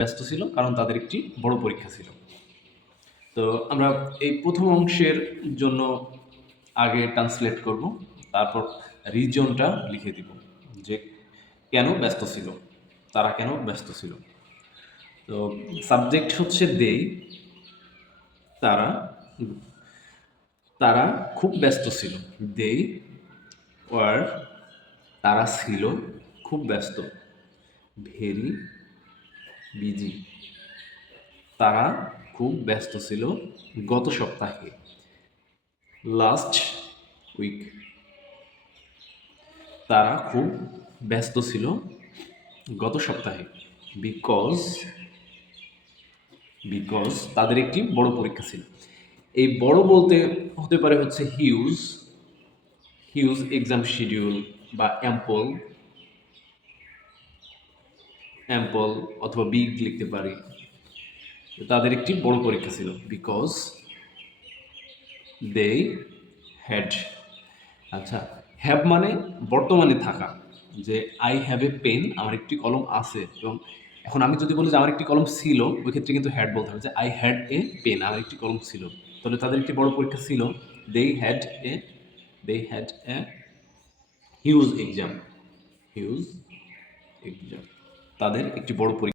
ব্যস্ত ছিল কারণ তাদের একটি বড় পরীক্ষা ছিল। তো আমরা এই প্রথম অংশের জন্য আগে ট্রান্সলেট করব, তারপর রিজনটা লিখে দিব যে কেন ব্যস্ত ছিল, তারা কেন ব্যস্ত ছিল। তো সাবজেক্ট হচ্ছে দে, তারা তারা খুব ব্যস্ত ছিল। দে ওয়ার, তারা ছিল খুব ব্যস্ত, ভেরি বিজি। তারা খুব ব্যস্ত ছিল গত সপ্তাহে, লাস্ট উইক। তারা খুব ব্যস্ত ছিল গত সপ্তাহে, বিকজ বিকজ তাদের একটি বড় পরীক্ষা ছিল। এই বড় বলতে হতে পারে হচ্ছে হিউজ, হিউজ এক্সাম শিডিউল, বা অ্যাম্পল, অ্যাম্পল অথবা বিগ লিখতে পারি। তাদের একটি বড় পরীক্ষা ছিল, বিকজ দে হ্যাড। আচ্ছা, হ্যাভ মানে বর্তমানে থাকা, যে আই হ্যাভ এ পেন, আমার একটি কলম আছে। এবং এখন আমি যদি বলি যে আমার একটি কলম ছিল, ওই ক্ষেত্রে কিন্তু হ্যাড বলতে হবে, যে আই হ্যাড এ পেন, আমার একটি কলম ছিল। তাহলে তাদের একটি বড় পরীক্ষা ছিল, they had a they had a huge exam, huge exam. তাদের একটি বড় পরীক্ষা